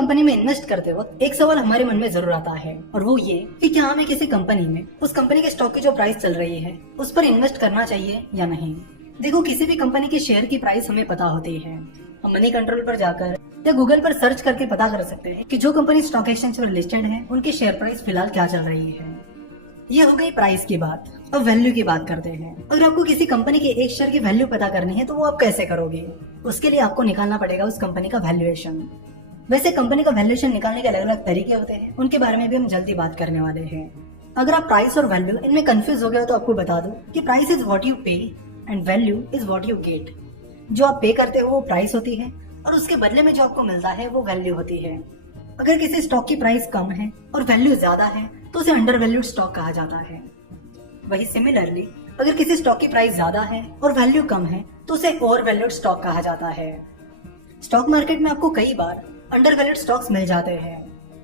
Company में invest करते वक्त एक सवाल हमारे मन में जरूर आता है, और वो ये कि क्या हमें किसी कंपनी में उस कंपनी के स्टॉक की जो प्राइस चल रही है उस पर इन्वेस्ट करना चाहिए या नहीं। देखो, किसी भी कंपनी के शेयर की प्राइस हमें पता होती है। हम मनी कंट्रोल पर जाकर या गूगल पर सर्च करके पता कर सकते हैं कि जो कंपनी स्टॉक एक्सचेंज पर लिस्टेड है उनकी शेयर प्राइस फिलहाल क्या चल रही है। ये हो गई प्राइस की बात। अब वैल्यू की बात करते हैं। अगर आपको किसी कंपनी के एक शेयर की वैल्यू पता करनी है तो वो आप कैसे करोगे? उसके लिए आपको निकालना पड़ेगा उस कंपनी का वैल्यूएशन। वैसे कंपनी का वैल्यूएशन निकालने के अलग अलग तरीके होते हैं, उनके बारे में भी हम जल्दी बात करने वाले हैं। अगर आप प्राइस और वैल्यू इनमें कंफ्यूज हो गए हो तो आपको बता दूं कि प्राइस इज व्हाट यू पे and value is what you get. जो आप पे करते हो वो प्राइस होती है और उसके बदले में जो आपको मिलता है वो वैल्यू होती है। अगर किसी स्टॉक की प्राइस कम है और वैल्यू ज्यादा है तो उसे अंडर वैल्यूड स्टॉक कहा जाता है। वही सिमिलरली अगर किसी स्टॉक की प्राइस ज्यादा है और वैल्यू कम है तो उसे ओवर वैल्यूड स्टॉक कहा जाता है। स्टॉक मार्केट में आपको कई बार अंडर वैल्यूड स्टॉक्स मिल जाते हैं,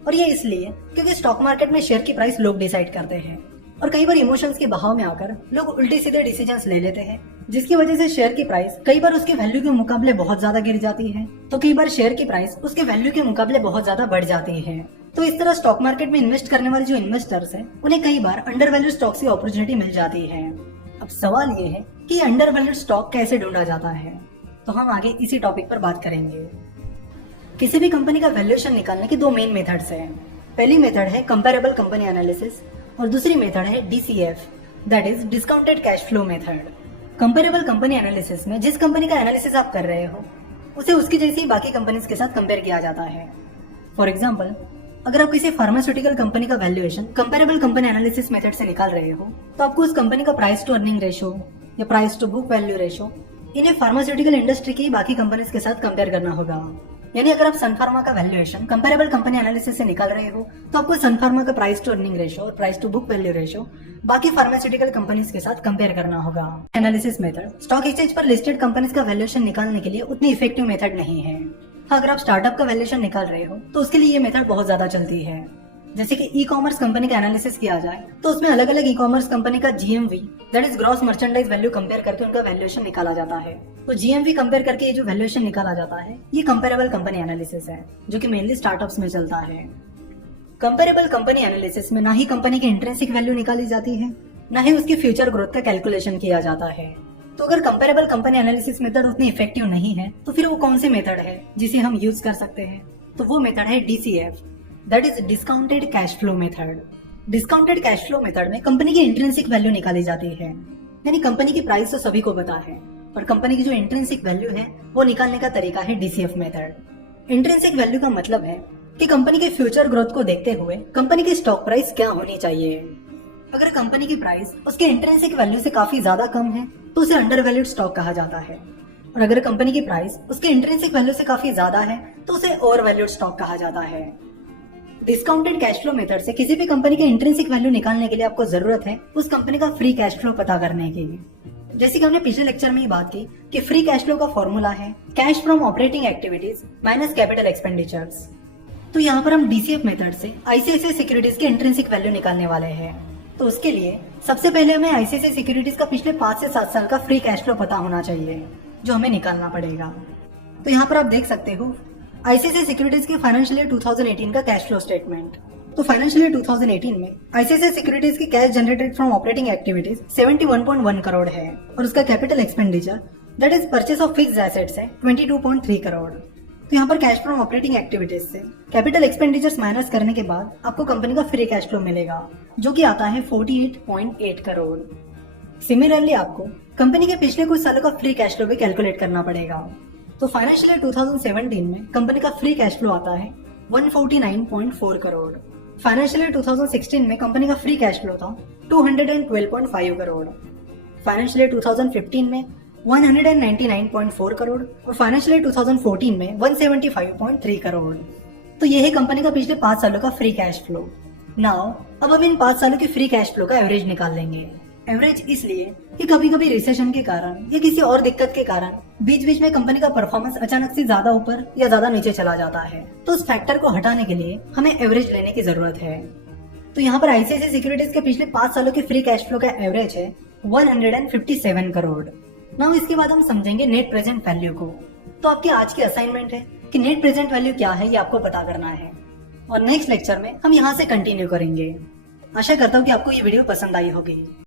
और ये इसलिए क्योंकि स्टॉक मार्केट में शेयर की प्राइस लोग डिसाइड करते हैं, और कई बार इमोशंस के बहाव में आकर लोग उल्टे सीधे डिसीजंस ले लेते हैं, जिसकी वजह से शेयर की प्राइस कई बार उसके वैल्यू के मुकाबले बहुत ज्यादा गिर जाती है, तो कई बार शेयर की प्राइस उसके वैल्यू के मुकाबले बहुत ज्यादा बढ़ जाती है। तो इस तरह स्टॉक मार्केट में इन्वेस्ट करने वाले जो इन्वेस्टर्स हैं उन्हें कई बार अंडर वैल्यूड स्टॉक्स की अपॉर्चुनिटी मिल जाती है। अब सवाल ये है कि अंडर वैल्यूड स्टॉक कैसे ढूंढा जाता है, तो हम आगे इसी टॉपिक पर बात करेंगे। किसी भी कंपनी का वैल्यूएशन निकालने के दो मेन मेथड्स हैं। पहली मेथड है कंपेरेबल कंपनी एनालिसिस और दूसरी मेथड है DCF, that is discounted cash flow method. Comparable company analysis में जिस कंपनी का एनालिसिस आप कर रहे हो उसे उसकी जैसी बाकी कंपनीज के साथ कंपेयर किया जाता है। फॉर एग्जाम्पल, अगर आप किसी फार्मास्यूटिकल कंपनी का valuation comparable company analysis method से निकाल रहे हो तो आपको उस कंपनी का प्राइस टू अर्निंग रेशो या price to book value ratio इन्हें फार्मास्यूटिकल इंडस्ट्री की बाकी कंपनीज के साथ कंपेयर करना होगा। यानी अगर आप सन फार्मा का वैल्यूएशन कंपेरेबल कंपनी एनालिसिस से निकाल रहे हो तो आपको सन फार्मा का प्राइस टू अर्निंग रेशो और price to book value ratio बाकी फार्मास्यूटिकल कंपनीज के साथ कंपेयर करना होगा। एनालिसिस मेथड स्टॉक एक्सचेंज पर लिस्टेड कंपनीज का वैल्यूएशन निकालने के लिए उतनी इफेक्टिव मेथड नहीं है। अगर आप स्टार्टअप का वैल्यूएशन निकाल रहे हो तो उसके लिए ये मेथड बहुत ज्यादा चलती है। जैसे कि ई कॉमर्स कंपनी का एनालिसिस किया जाए तो उसमें अलग अलग ई कॉमर्स कंपनी का GMV that is gross merchandise value compare करके उनका वैल्यूएशन निकाला जाता है। तो GMV कंपेयर करके ये जो वैल्यूएशन निकाला जाता है ये कंपेरेबल कंपनी एनालिसिस है, जो कि मेनली स्टार्टअप्स में चलता है। कंपेरेबल कंपनी एनालिसिस में ना ही कंपनी की इंट्रिंसिक वैल्यू निकाली जाती है, ना ही उसकी फ्यूचर ग्रोथ का कैलकुलेशन किया जाता है। तो अगर कंपेरेबल कंपनी एनालिसिस मेथड उतनी इफेक्टिव नहीं है तो फिर वो कौन सी मेथड है जिसे हम यूज कर सकते हैं? तो वो मेथड है DCF, that is discounted cash flow method. Discounted cash flow method में कंपनी की इंट्रिंसिक वैल्यू निकाली जाती है। यानी कंपनी की प्राइस तो सभी को पता है, पर कंपनी की जो इंट्रिंसिक वैल्यू है वो निकालने का तरीका है DCF मेथड। इंट्रिंसिक वैल्यू का मतलब है कि कंपनी के फ्यूचर ग्रोथ को देखते हुए कंपनी की स्टॉक प्राइस क्या होनी चाहिए। अगर कंपनी की प्राइस उसके इंट्रिंसिक वैल्यू से काफी ज्यादा कम है तो उसे अंडर वैल्यूड स्टॉक कहा जाता है, और अगर कंपनी की प्राइस उसके इंट्रिंसिक वैल्यू से काफी ज्यादा है तो उसे ओवर वैल्यूड स्टॉक कहा जाता है। डिस्काउंटेड कैश फ्लो मेथड से किसी भी कंपनी के इंट्रिंसिक वैल्यू निकालने के लिए आपको जरूरत है उस कंपनी का फ्री कैश फ्लो पता करने की। जैसे कि हमने पिछले लेक्चर में ही बात की कि फ्री कैश फ्लो का फॉर्मूला है cash from operating activities minus capital expenditures. तो यहाँ पर हम DCF मेथड से ICICI सिक्योरिटीज के इंट्रिंसिक वैल्यू निकालने वाले हैं। तो उसके लिए सबसे पहले हमें ICICI सिक्योरिटीज का पिछले 5 से 7 साल का फ्री कैश फ्लो पता होना चाहिए, जो हमें निकालना पड़ेगा। तो यहाँ पर आप देख सकते हो ICICI सिक्योरिटीज के फाइनेंशियल ईयर 2018 का कैश फ्लो स्टेटमेंट। तो फाइनेंशियल ईयर 2018 में ICICI सिक्योरिटीज की cash generated from operating activities 71.1 crore है, और उसका capital expenditure that is purchase of fixed assets है 22.3 करोड़। तो यहाँ पर कैश फ्रॉम ऑपरेटिंग एक्टिविटीज से कैपिटल एक्सपेंडिचर्स माइनस करने के बाद आपको कंपनी का फ्री कैश फ्लो मिलेगा, जो कि आता है 48.8 करोड़। सिमिलरली आपको कंपनी के पिछले कुछ सालों का फ्री कैश फ्लो भी कैलकुलेट करना पड़ेगा। तो फाइनेंशियल ईयर 2017 में कंपनी का फ्री कैश फ्लो आता है 149.4 करोड़। फाइनेंशियल ईयर 2016 में कंपनी का फ्री कैश फ्लो था 212.5 करोड़। फाइनेंशियल ईयर 2015 में 199.4 करोड़ और फाइनेंशियल ईयर 2014 में 175.3 करोड़। तो ये है कंपनी का पिछले 5 सालों का फ्री कैश फ्लो। नाउ अब हम इन 5 सालों के फ्री कैश फ्लो का एवरेज निकाल लेंगे। एवरेज इसलिए कि कभी कभी रिसेशन के कारण या किसी और दिक्कत के कारण बीच बीच में कंपनी का परफॉर्मेंस अचानक से ज्यादा ऊपर या ज्यादा नीचे चला जाता है, तो उस फैक्टर को हटाने के लिए हमें एवरेज लेने की जरूरत है। तो यहाँ पर ICICI सिक्योरिटीज के पिछले 5 सालों के फ्री कैश फ्लो का एवरेज है 157 करोड़। नाउ इसके बाद हम समझेंगे नेट प्रेजेंट वैल्यू को। तो आपकी आज की असाइनमेंट है कि नेट प्रेजेंट वैल्यू क्या है ये आपको पता करना है। और नेक्स्ट लेक्चर में हम यहाँ से कंटिन्यू करेंगे। आशा करता हूँ कि आपको ये वीडियो पसंद आई होगी।